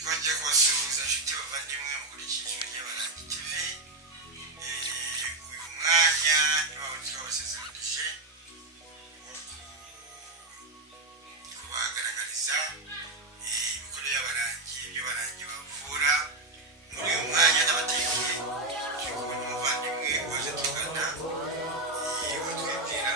twongeye kubasuhuza inshuti bavandimwe mukurikije y'Abarangi TV. Uyu mwanya niwo twabasezeranyije kubagaragariza imikorere y'abarangi, ibyo barangi bavura. Muri uyu mwanya n'abateguye umuvandimwe waje tugana watwibwira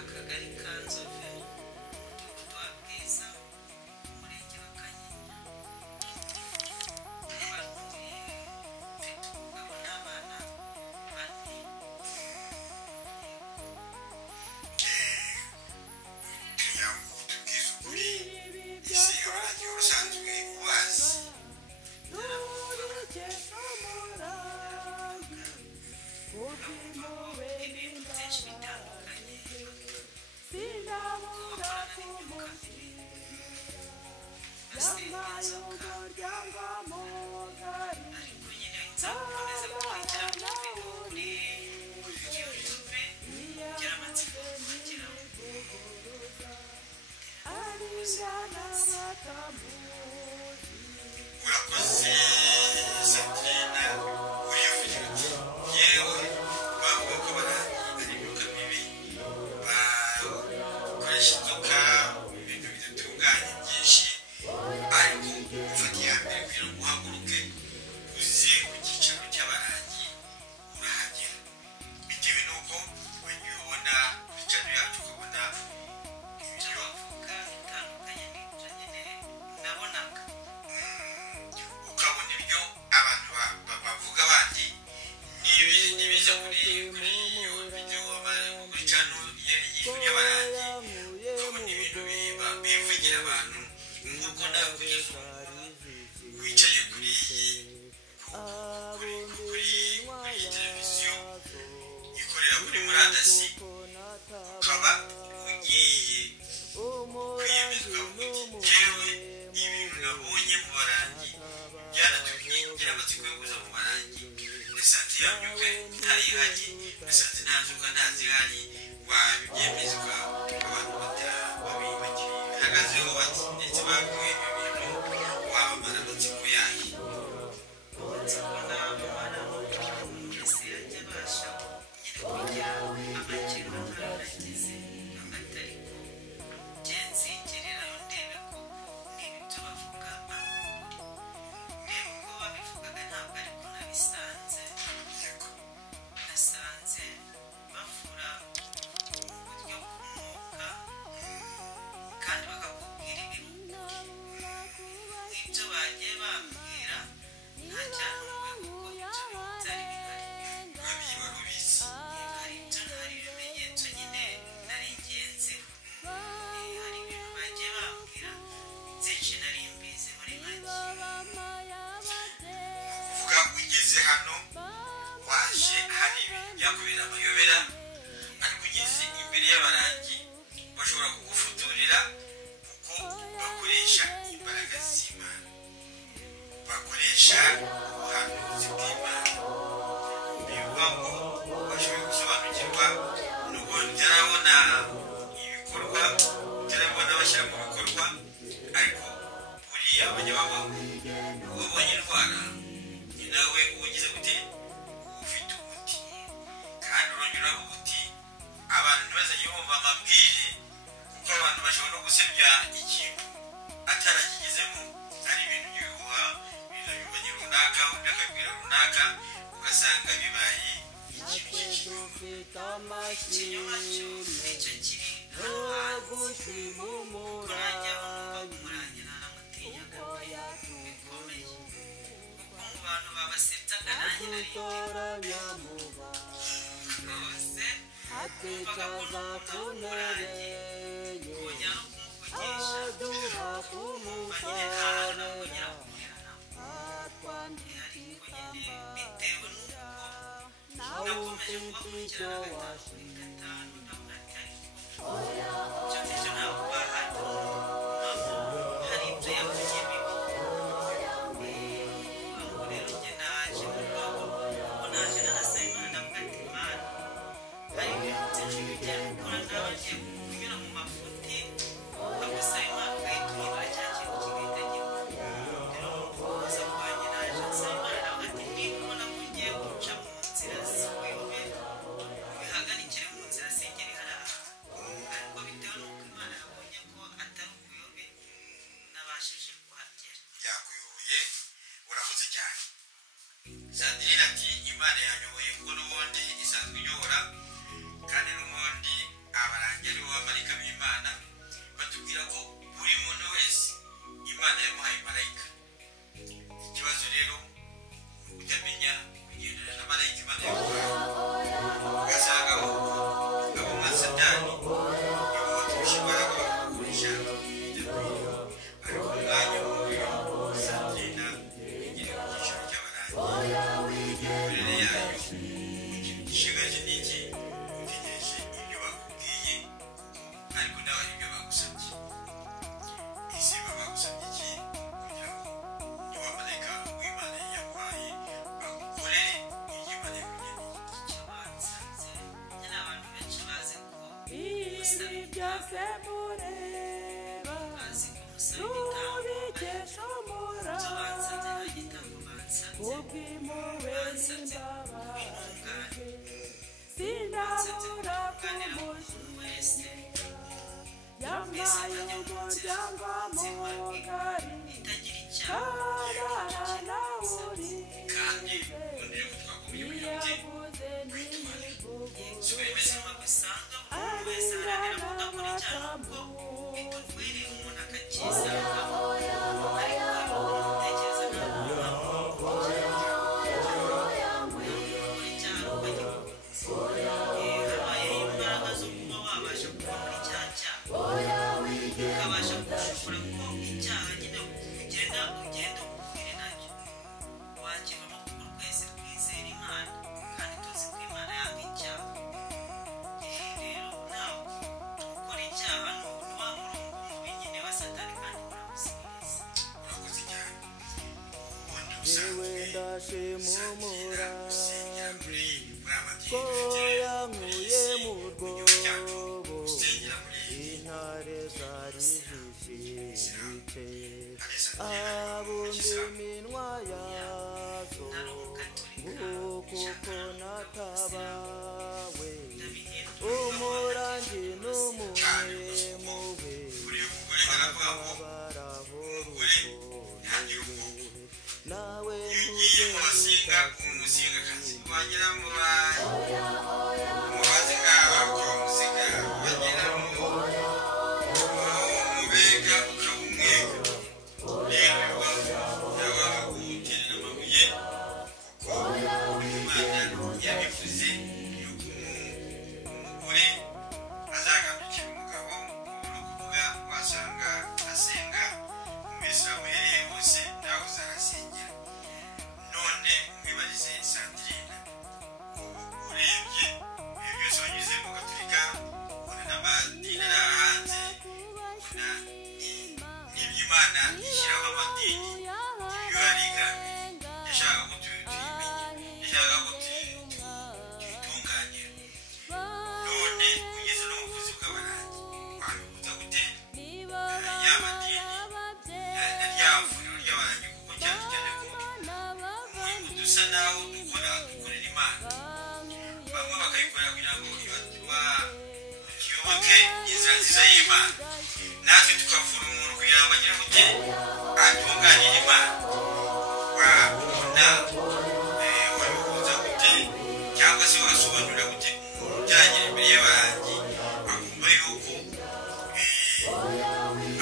akagari ka Nzove umudugudu wa Bwiza umurenge wa Kanyinya. Batuye mfite umugabo n'abana bane. tubwiza ukuri isi abarangi ubusanzwe ubazi ibintu byinshi bitandukanye bakorana n'imyuka mibi, basenga inzoka, ariko nyine nzakomeza gukurikirana kuri YouTube kugira amatsiko bageraho. urakoze Sandrine, urivugira uti yewe bavuga ko abarangi ari imyuka mibi, bakoresha inzoka ibintu bidatunganye byinshi, ariko ufata iya mbere kugira ngo uhaguruke uze ku cyicaro cy'abarangi urahagera, bitewe n'uko wagiye ubona kuri channel yacu ukabona ibyo bavuga bitandukanye n'ibyo nyine nabonaga. ukabona ibyo abantu bavuga bandi n'ibiza kuri iyo video kuri channel y'abarangi, ukabona ibintu bivugira abantu nk'uko nawe kugeza ubu wicaye kuri televiziyo ikorera kuri murandasi, ukaba ugiye kwiyemeza ukavuga uti yewe ibintu nabonye mu barangi byanatumye ngira amatsiko yo kuza mu barangi, nasanze ya myuka ntayihari, nasanze nta nzoka ntazihari, wabyemeza abantu babihagazeho bati ndetse bakuye ibi bintu wabamara amatsiko yayo. Amatsiko n'abana wese yajya abasha nyine kugira amakenga ntaragize atariko ngenzingererayo ndebe koko n'ibyo bavuga ndebe uko babivugaga ntabwo ariko nabisanze. Nasanze bavura mu buryo bw'umwuka kandi bakakubwira ibintu nk'ibyo bagiye bambwira nta cyantunguye kuko ibyo bintu byari bihari. Babiba rubizi Hari ibimenyetso nyine nari ingenziho, hari ibintu bagiye bambwira byinshi nari mbizi muri make. kuvuga ugeze hano waje hari ibintu byakubera amayobera, ariko ugeze imbere y'abarangi bashobora kugufuturira kuko bakoresha imbaraga z'Imana, bakoresha ubuhanuzi bw'Imana. bivuga ngo bashoboye gusobanukirwa nubwo utarabona ibikorwa, utarabona bashyira mu bikorwa, ariko buriya bajya babaho ubonye indwara ni nawe ugize gute ufite umuti, kandi urongeraho uti abantu ntibazajye bumva amabwire, kuko abantu bashobora no gusebya ikintu atarakigezemo, ari ibintu by'ibihuha bizabibonye runaka, undi akabwira runaka, ugasanga bibaye ikintu Ikinyoma cyo nicyo kiri hano hanze, kuko nanjye aho numva kumurangira naramutinyaga pe bikomeye, kuko mu bantu babasebyaga nanjye nari rwose numvaga ko n'umuntu w'umurangi kongera no kumuvugisha kumva nyine nta hantu nakongera kumera nawe, ariko nyine bitewe n'uko nakomeje kubakurikirana gatanu kuri gatanu ndabona atari ibyo ngibyo ntabwo bahari, hari ibyo yavugiye bibi. Ubwo rero njye naje mu rwego ko naje nanasaba Imana ndavuga ati Imana n'abamarayika b'Imana batubwira ko buri muntu wese Imana yamuhaye marayika. Ikibazo rero utamenya kugendana na marayika Imana yamuhaye, ugasanga abo nka Satani nibo baturusha imbaraga bakoresha ari ku mwanya w'umuriro Sandrina igira mu cyiciro cy'abarangi. Imikorere yayo ikintu gishigaje ni iki? Utegereje ibyo bakubwiye ariko nawe hari ibyo bagusabye. Ese baba bagusabye iki kugira ngo abamarayika w'Imana yaguhaye bagukorere ibyo Imana yakugeneye? icyo bansabye nyine abantu benshi bazi ko ibi byose mureba bazi ko umusaba tubikesha icyo bansabye nta umurava gitambo bansabye ubw'impuhwe bansabye n'imbabazi ubutungane bansabye sinabura kuganira umuntu wese yampaye umuryango mugari itagira icyaha kabana nawe uri kandi ubundi rero twakomeye ubuyobozi yavuze ntibivuga si ubuzima busanga buri wese aharanira kudakora icyaha kuko bituviriye umuntu akakisangamo ariko utekereza nabi habayeho imbaraga zo kuba wabasha kuva muri cya cyaha ukabasha gushobora ko icyaha nyine ugenda ukwire nacyo wakivamo kuko twese twizera Imana kandi tuzi ko Imana yanga icyaha. Rero nawe gukora icyaha ni wa murongo mubi nyine wa Satani kandi uramusigiriza. urakoze cyane. Ubundi yewe ubusanzwe ndashimumura gusengera muri ko amadini yankuye mu rwobo gusengera muri intare zari zifite abundi iminwa yazo Nari umugatolika nguko nshaka natabawe ndabihindura umurangi n'umuhemuwe buri mugore baravuga ngo umugore ntagira ubwoko. nawe Iyo ugiye mu basinga umusingakazi wagera mu bazinga bakora umuzika, wagera mu bega ukaba umwega. Rero biba guterera amabuye kuko Imana yabivuze yuko umugore azagandukira umugabo. Ni ukuvuga wasanga asenga mu Bisirayeli hose nawe uzahasengera. None mwibarize Sandrina, urebye ibyo byose wanyuzemo Gatolika, ubona n'amadini ari hanze, ubona n'ibyo Imana ishyiraho amadini, ibyo yari igambiriye, yashakaga ko tuyimenye, yashakaga ko tuyitunganira. None ugeze no mu buvuzi bw'abarangi, wabibuza gute ya madini na rya vuriro ry'abarangi? Kuko cyane cyane ko umurimo dusa naho dukorera Imana, bamwe bakayikorera kugira ngo tuyoboke inzira nziza y'Imana, natwe tukavura umuntu kugira ngo agire gute atunganire Imana. Wabona wabihuza gute cyangwa se wasobanurira gute umuntu ujyanye imbere y'abarangi akumva yuko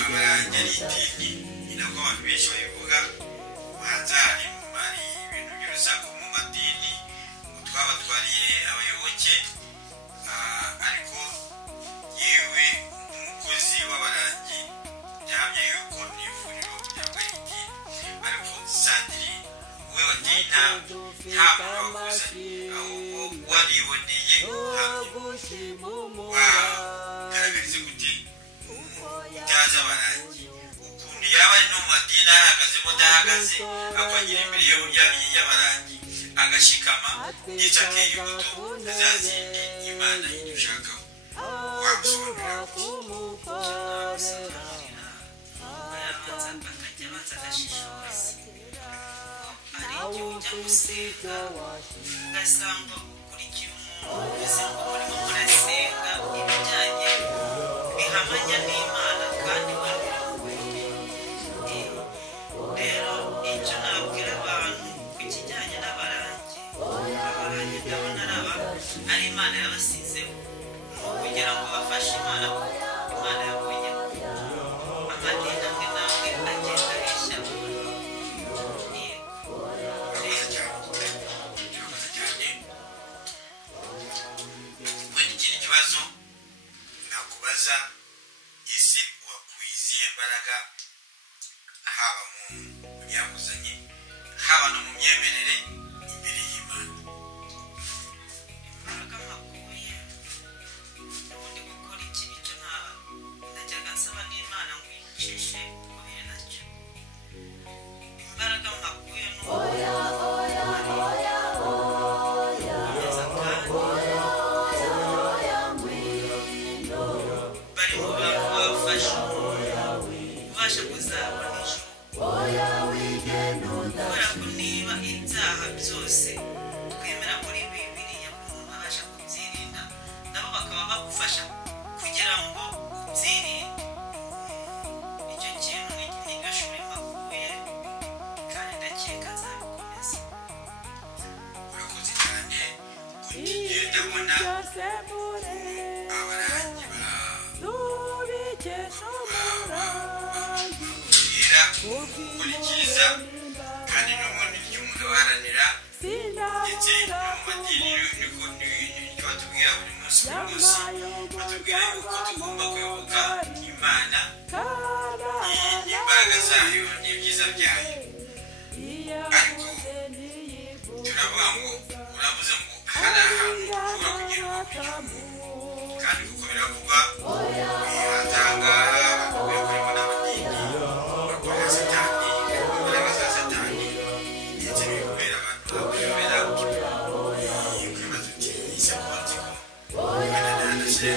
abarangi ari idini? Ni nabwo abantu benshi babivuga. Hanze hari ibintu by'urusaku mu madini ngo twabatwariye abayoboke, ariko yewe umukozi w'abarangi yahamya yuko ni ivuriro cyangwa idini. Ariko Sandrine, wowe wateye intambwe nta muntu wakuzanye, ahubwo wariboneye wagaragariza gute utazi abarangi, ukuntu yaba ari no mu madini ahagazemo adahagaze, akagera imbere y'abarangi agashikama ndetse akera imbuto za zindi Imana idushakaho. Wamusobanurira yabanza akajya abanza agashishoza ari igihe ujya gusenga ugasanga ukurikira umuntu umeze ngo murimo murasenga ibijyanye bihamanya n'Imana kandi rero icyo nabwira abantu ku kijyanye n'abarangi ndabona ari Imana yabasizeho kugira ngo bafashe Imana yabonye amadini amwe n'amwe agenda areshya ikindi kibazo nakubaza ese wakuye izihe mbaraga haba mu byakuzanye haba no mu myemerere imbere y'Imana? imbaraga makuye ubundi gukora ikibi cyo najyaga nsaba n'Imana ngo incishe kubera nacyo. Imbaraga makuye ni bari mu bantu bafasha ubasha kuzabona ijuru, kubera ko niba ibyaha byose twemera muri Bibiliya umuntu abasha kubyirinda, nabo bakaba bagufasha kugira ngo ubyirinde. Icyo kintu niryo shuri makuye kandi ndakeka nzabikomeza. Urakoze cyane kugiye ndabona abarangi bakubwira gukora icyiza kandi n'ubundi icyo umuntu aharanira ndetse no mu madini niko batubwira buri munsi batubwira yuko tugomba kuyoboka Imana n'imbaraga zayo n'ibyiza byayo. Ariko turavuga ngo uravuze ngo hari ahantu ushobora kugerwa kugira kandi kuko biravugwa ahangaha bakubwira ko harimo n'amadini bakorera Satani, imbaraga za Satani ndetse n'ibikubera abantu babayobera ukibaza uti ese konzi ko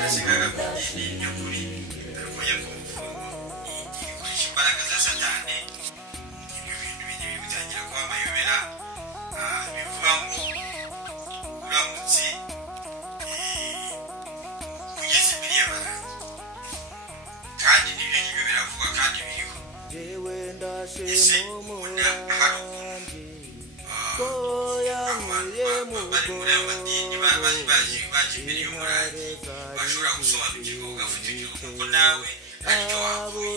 nasigaga mu idini nyakuri ariko njya kumva ikoresha imbaraga za Satani. Ibyo bintu bigiye bitangira kuba amayobera. Bivuga ngo uramutse kugeza imbere y'abarangi kandi n'ibyo ngibyo biravugwa kandi biriho. Ese ubona hari ukuntu abantu bari muri ayo madini baje imbere y'umurangi bashobora gusobanukirwa ugafatikira kuko nawe aricyo wakuye?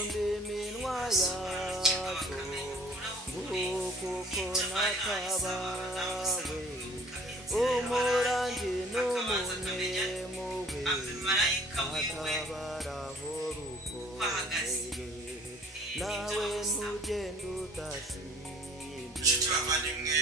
umurangi n'umunye muwe abamarayika wiwe bahagaze nawe ntugende udashimye. inshuti bavandimwe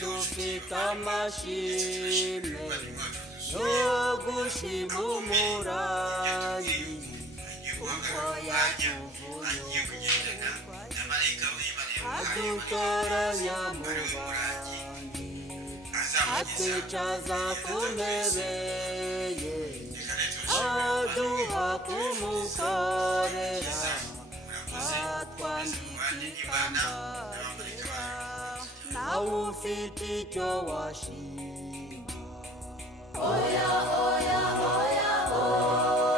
dufite amashimwe yo gushima umurangi kuko yatuvuye adutoranya mu bantu atwicaza ku ntebe ye aduha kumukorera atwandikira nawe ufite icyo washima oya oya oya oya